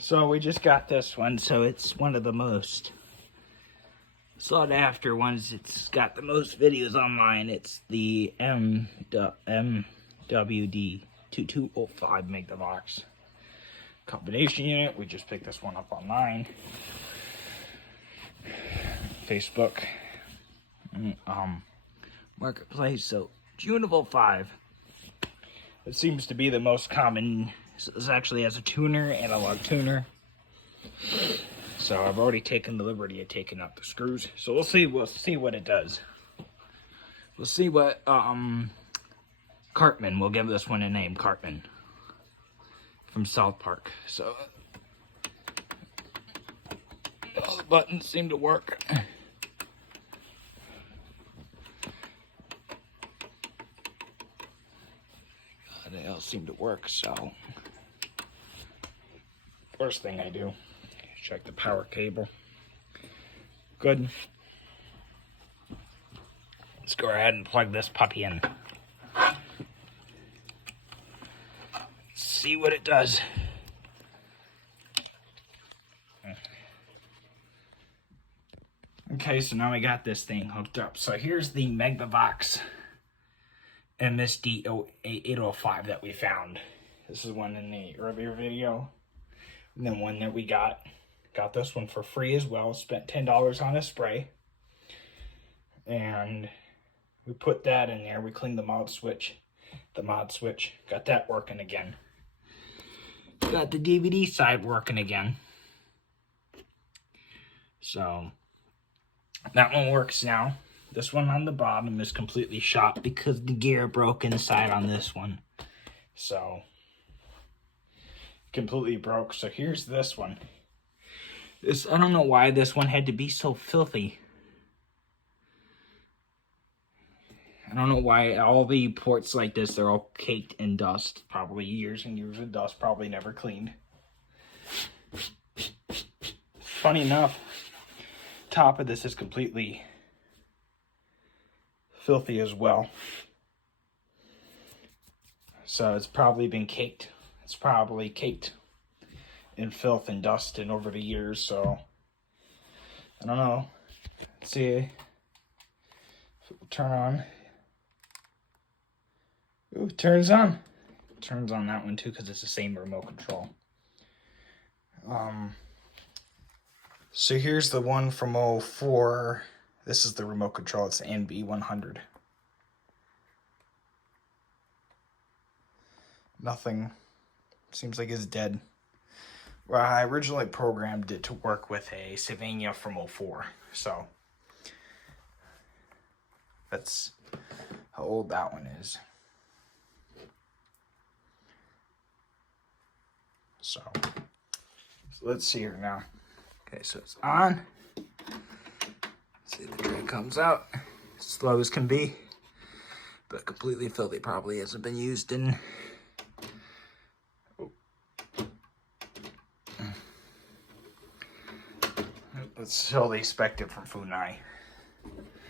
So we just got this one, so it's one of the most sought after ones. It's got the most videos online. It's the MWD 2205 Megavox combination unit. We just picked this one up online, Facebook, Marketplace. So June12. It seems to be the most common. This actually has a tuner, analog tuner. So I've already taken the liberty of taking out the screws. So we'll see what it does. We'll see what Cartman, we'll give this one a name, Cartman, from South Park. So all the buttons seem to work. They all seem to work, so first thing I do, check the power cable. Good. Let's go ahead and plug this puppy in. See what it does. Okay, so now we got this thing hooked up. So here's the Megavox MSD 805 that we found. This is one in the earlier video. And then one that we got this one for free as well. Spent $10 on a spray. And we put that in there. We cleaned the mod switch. Got that working again. Got the DVD side working again. So that one works now. This one on the bottom is completely shot because the gear broke inside on this one. So completely broke. So here's this one. I don't know why this one had to be so filthy. I don't know why all the ports like this, they're all caked in dust. Probably years and years of dust, probably never cleaned. Funny enough, top of this is completely filthy as well. So it's probably been caked. It's probably caked in filth and dust and over the years. So I don't know. Let's see if it will turn on. Ooh, it turns on. It turns on that one too because it's the same remote control. So here's the one from 04. This is the remote control. It's the NB100. Nothing. Seems like it's dead. Well, I originally programmed it to work with a Sylvania from 04. So that's how old that one is. So let's see here now. Okay, so it's on. See, the drain comes out. Slow as can be, but completely filthy. Probably hasn't been used in... Let's totally expect it from Funai.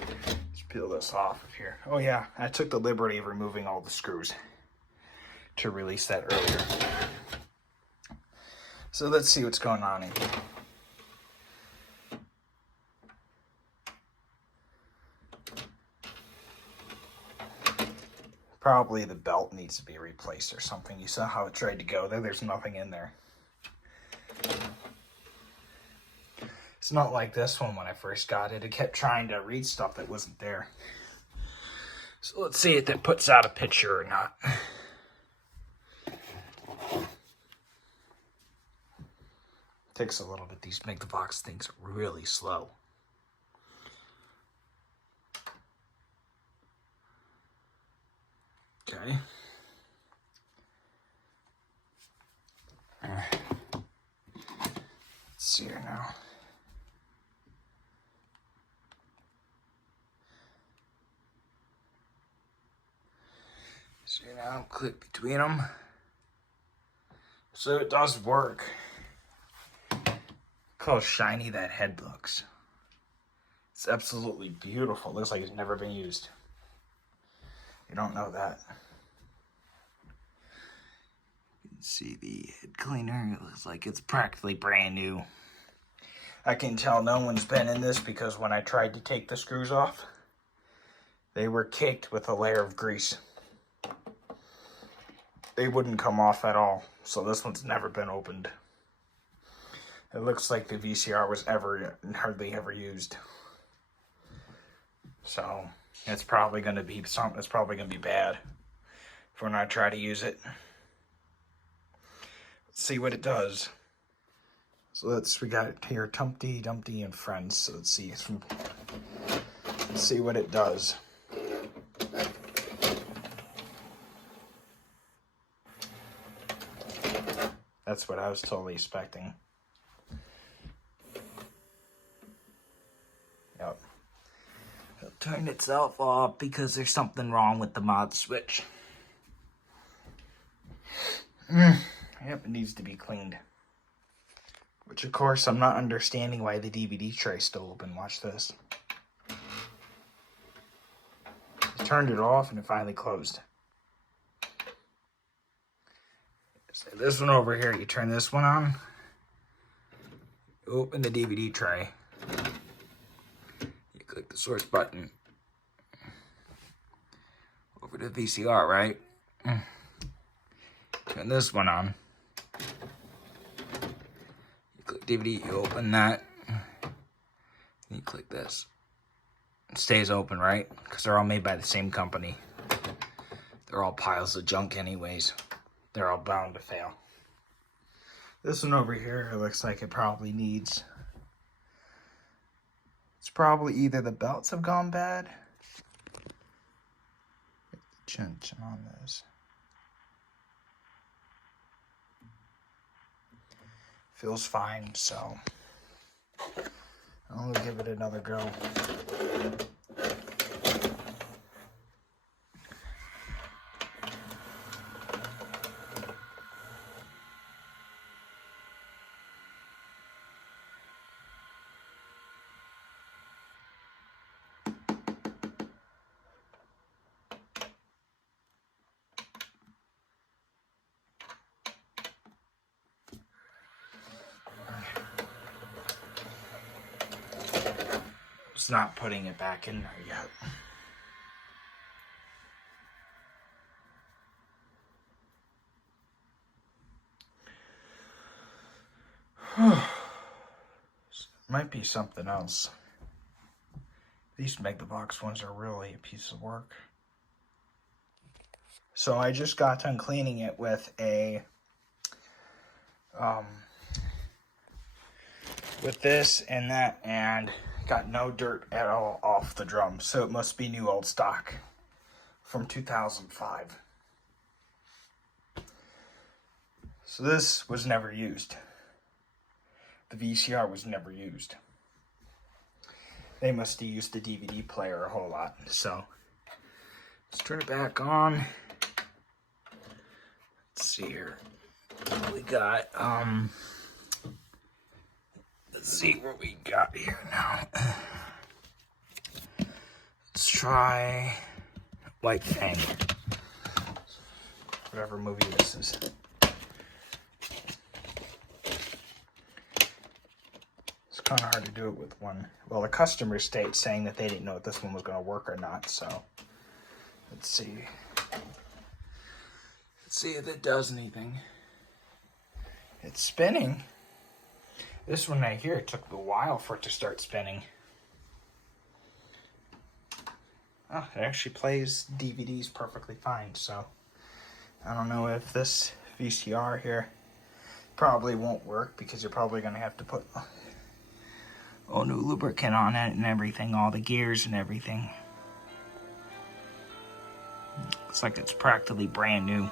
Let's peel this off of here. Oh yeah, I took the liberty of removing all the screws to release that earlier. So let's see what's going on in here. Probably the belt needs to be replaced or something. You saw how it tried to go there. There's nothing in there. It's not like this one when I first got it. It kept trying to read stuff that wasn't there. So let's see if it puts out a picture or not. Takes a little bit. These Megavox things are really slow. Okay. Let's see here now. See now, click between them. So it does work. Look how shiny that head looks. It's absolutely beautiful. Looks like it's never been used. You don't know that. You can See the head cleaner, it looks like it's practically brand new. I can tell no one's been in this because when I tried to take the screws off, they were caked with a layer of grease. They wouldn't come off at all, so this one's never been opened. It looks like the VCR was hardly ever used. So it's probably going to be something. It's probably going to be bad if we're not trying to use it. Let's see what it does. So we got it here, Tumpty, Dumpty, and Friends. So let's see what it does. That's what I was totally expecting. Yep. It'll turn itself off because there's something wrong with the mod switch. Yep, it needs to be cleaned. Which, of course, I'm not understanding why the DVD tray's still open. Watch this. I turned it off and it finally closed. So this one over here, you turn this one on. Open the DVD tray. You click the source button. Over to VCR, right? Turn this one on. You click DVD, you open that. You click this. It stays open, right? Because they're all made by the same company. They're all piles of junk anyways. They're all bound to fail. This one over here, it looks like it probably needs... It's probably either the belts have gone bad. Chin on this. Feels fine, so I'll give it another go. It's not putting it back in there yet. Might be something else. These Megabox ones are really a piece of work. So I just got done cleaning it with with this and that, and got no dirt at all off the drum. So it must be new old stock from 2005. So this was never used. The VCR was never used. They must have used the DVD player a whole lot. So let's turn it back on. Let's see here. We got let's see what we got here now. Let's try White Fang. Whatever movie this is. It's kind of hard to do it with one. Well, the customer states saying that they didn't know if this one was going to work or not, so let's see. Let's see if it does anything. It's spinning. This one right here, it took a while for it to start spinning. Oh, it actually plays DVDs perfectly fine, so I don't know if this VCR here probably won't work because you're probably going to have to put all new lubricant on it and everything, all the gears and everything. Looks like it's practically brand new.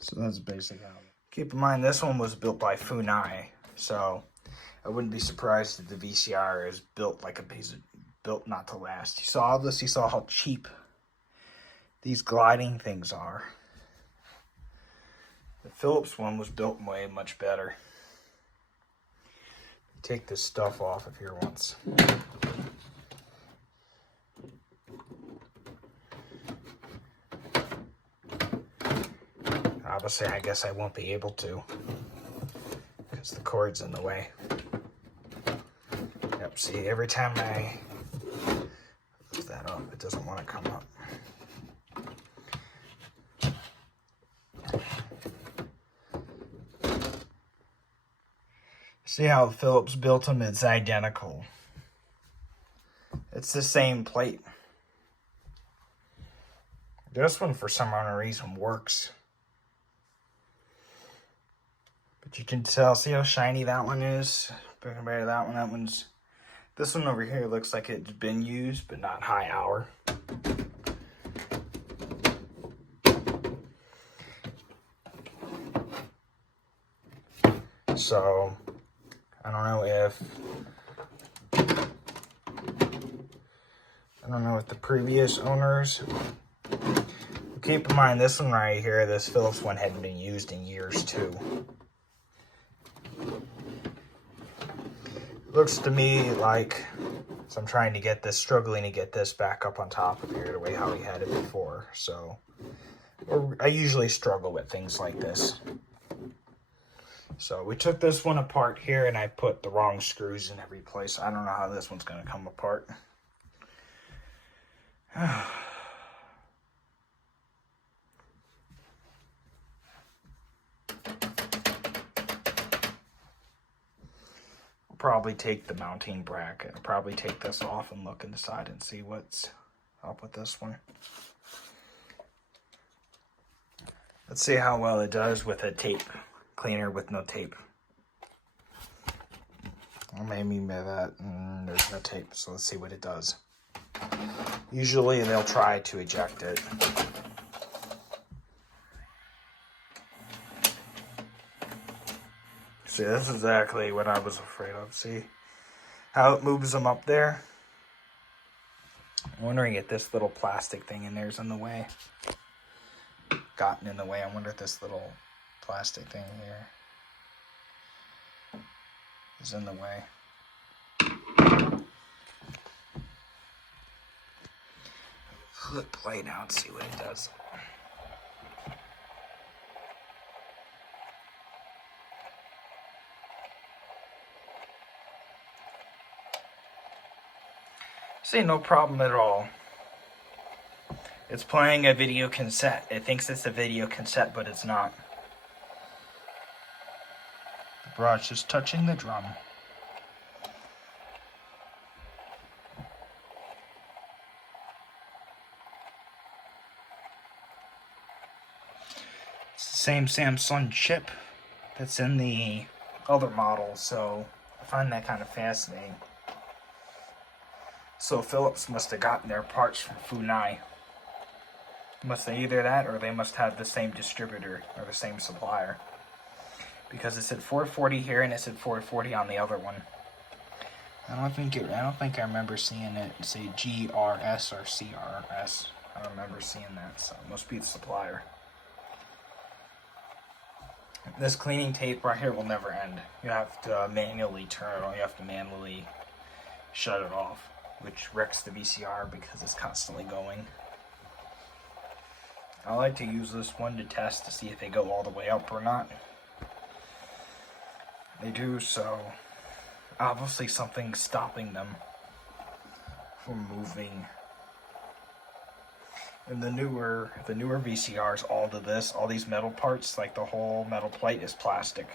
So that's basically how. Keep in mind, this one was built by Funai, so I wouldn't be surprised if the VCR is built like built not to last. You saw this, you saw how cheap these gliding things are. The Philips one was built way much better. Take this stuff off of here once. Obviously, I guess I won't be able to because the cord's in the way. Yep, see, every time I lift that up, it doesn't want to come up. See how Philips built them? It's identical. It's the same plate. This one, for some unknown reason, works. But you can tell, see how shiny that one is compared to that one? That one's, this one over here looks like it's been used, but not high hour. So, I don't know if the previous owners, keep in mind this one right here, this Philips one hadn't been used in years too. Looks to me like, so I'm trying to get this, struggling to get this back up on top of here the way how we had it before. So I usually struggle with things like this. So we took this one apart here and I put the wrong screws in every place. I don't know how this one's going to come apart. Probably take the mounting bracket. I'll probably take this off and look inside and see what's up with this one. Let's see how well it does with a tape cleaner with no tape. Well, maybe that there's no tape, so let's see what it does. Usually they'll try to eject it. See, this is exactly what I was afraid of. See how it moves them up there? I'm wondering if this little plastic thing in there is in the way. Gotten in the way. I wonder if this little plastic thing here is in the way. Flip plate out and see what it does. See, no problem at all. It's playing a video cassette. It thinks it's a video cassette, but it's not. The brush is touching the drum. It's the same Samsung chip that's in the other model, so I find that kind of fascinating. So Philips must have gotten their parts from Funai. Must have either that or they must have the same distributor or the same supplier. Because it said 440 here and it said 440 on the other one. I don't think I remember seeing it say GRS or CRS. I don't remember seeing that, so it must be the supplier. This cleaning tape right here will never end. You have to manually turn it on. You have to manually shut it off, which wrecks the VCR because it's constantly going. I like to use this one to test to see if they go all the way up or not. They do, so obviously something's stopping them from moving. And the newer VCRs, all these metal parts, like the whole metal plate is plastic.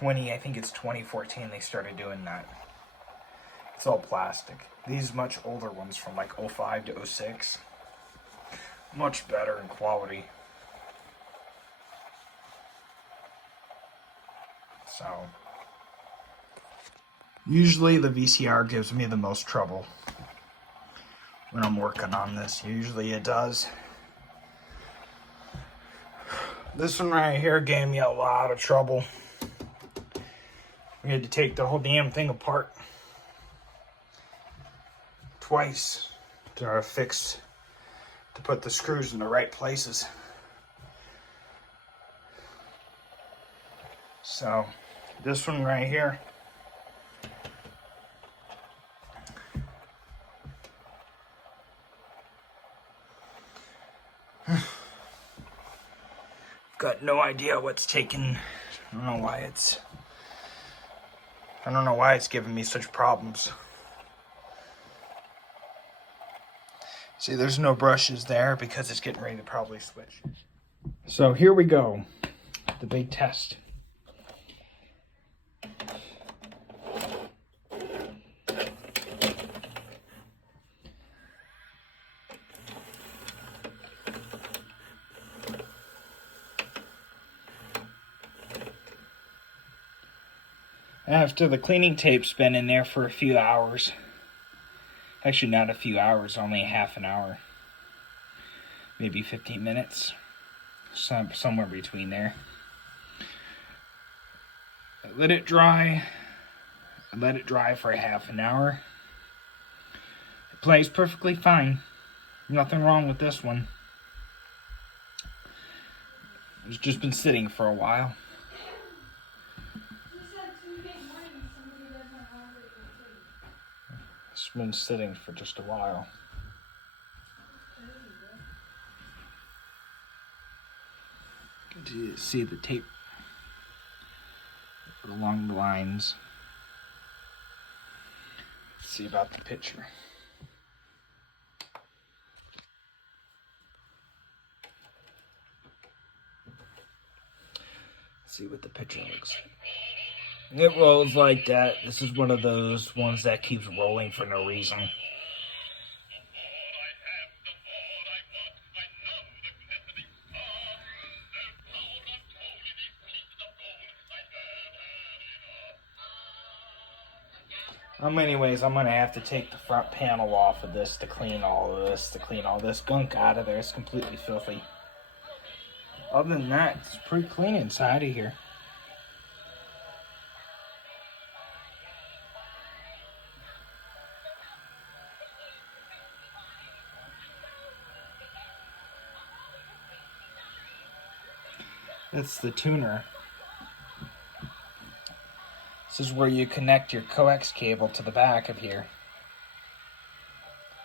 I think it's 2014 they started doing that. It's all plastic. These much older ones from like 05 to 06, much better in quality. So, usually the VCR gives me the most trouble when I'm working on this. Usually it does. This one right here gave me a lot of trouble. We had to take the whole damn thing apart. twice to fix, to put the screws in the right places. So this one right here, got no idea what's taken. I don't know why it's giving me such problems. See, there's no brushes there because it's getting ready to probably switch. So here we go, the big test. After the cleaning tape's been in there for a few hours, actually not a few hours, only half an hour, maybe 15 minutes, somewhere between there. I let it dry for a half an hour. It plays perfectly fine. Nothing wrong with this one. It's just been sitting for a while. It's been sitting for just a while. Do you see the tape along the lines? Let's see about the picture. Let's see what the picture looks like. It rolls like that. This is one of those ones that keeps rolling for no reason. Anyways, I'm gonna have to take the front panel off of this to clean all this gunk out of there. It's completely filthy. Other than that, it's pretty clean inside of here. That's the tuner. This is where you connect your coax cable to the back of here.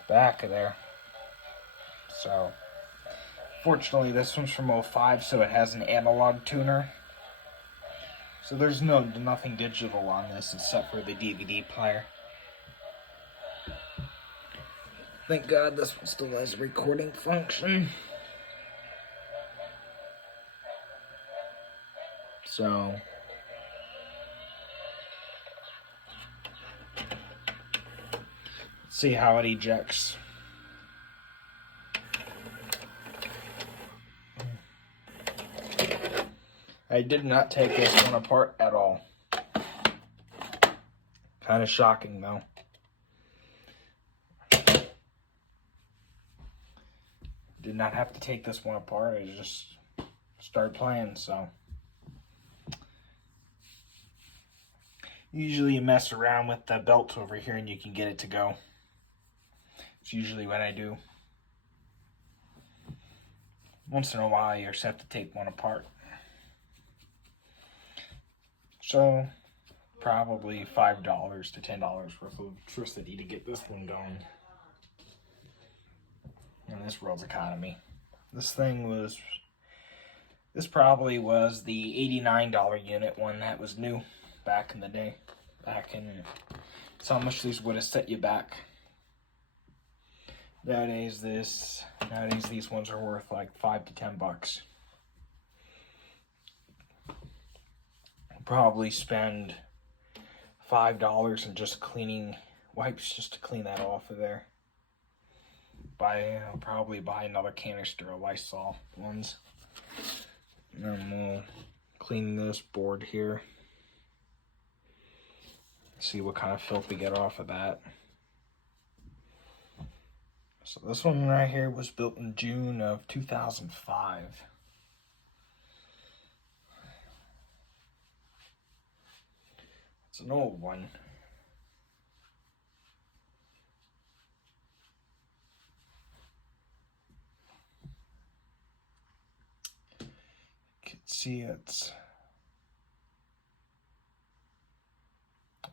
Back of there. So, fortunately this one's from 05, so it has an analog tuner. So there's nothing digital on this except for the DVD player. Thank God this one still has a recording function. So, let's see how it ejects. I did not take this one apart at all. Kind of shocking though. Did not have to take this one apart. I just started playing, so. Usually you mess around with the belt over here and you can get it to go. It's usually what I do. Once in a while you just have to take one apart. So, probably $5 to $10 worth of electricity to get this one going. In this world's economy. This probably was the $89 unit one that was new back in the day. That's how much these would have set you back. Nowadays these ones are worth like $5 to $10. Probably spend $5 in just cleaning wipes just to clean that off of there. I'll probably buy another canister of Lysol ones. And then we'll clean this board here. See what kind of filth we get off of that. So this one right here was built in June of 2005. It's an old one. see, it's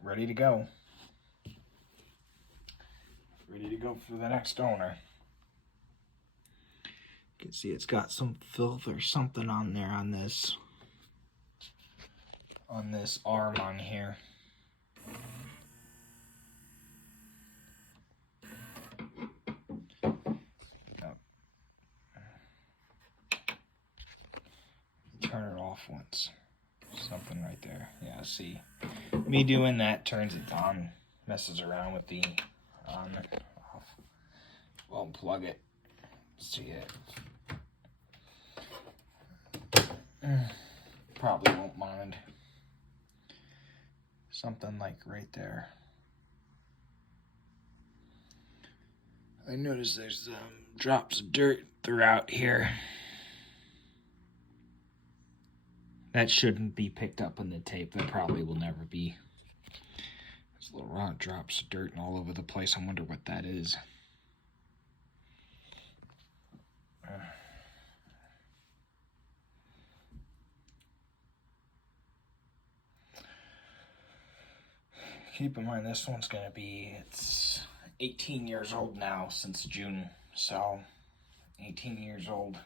ready to go. Ready to go for the next owner. You can see it's got some filth or something on there on this arm on here. Turn it off once. Something right there. Yeah, see. Me doing that turns it on, messes around with the on, off. Well, plug it. See it. Probably won't mind. Something like right there. I noticed there's drops of dirt throughout here. That shouldn't be picked up in the tape. That probably will never be. There's little rock drops of dirt all over the place. I wonder what that is. Keep in mind, this one's going to be, it's 18 years old now since June. So, 18 years old.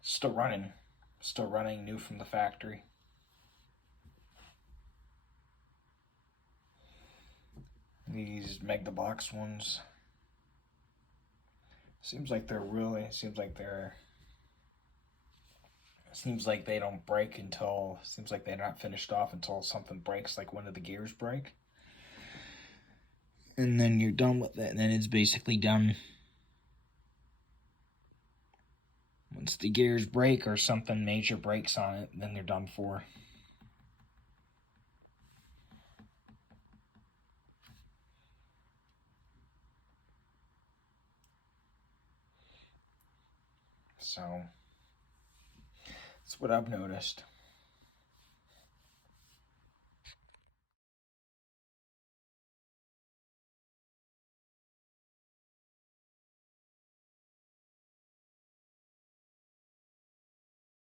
Still running. Still running, new from the factory. These Meg the Box ones. Seems like they don't break until, seems like they're not finished off until something breaks, like one of the gears break. And then you're done with it, and then it's basically done. Once the gears break or something major breaks on it, then they're done for. So, that's what I've noticed.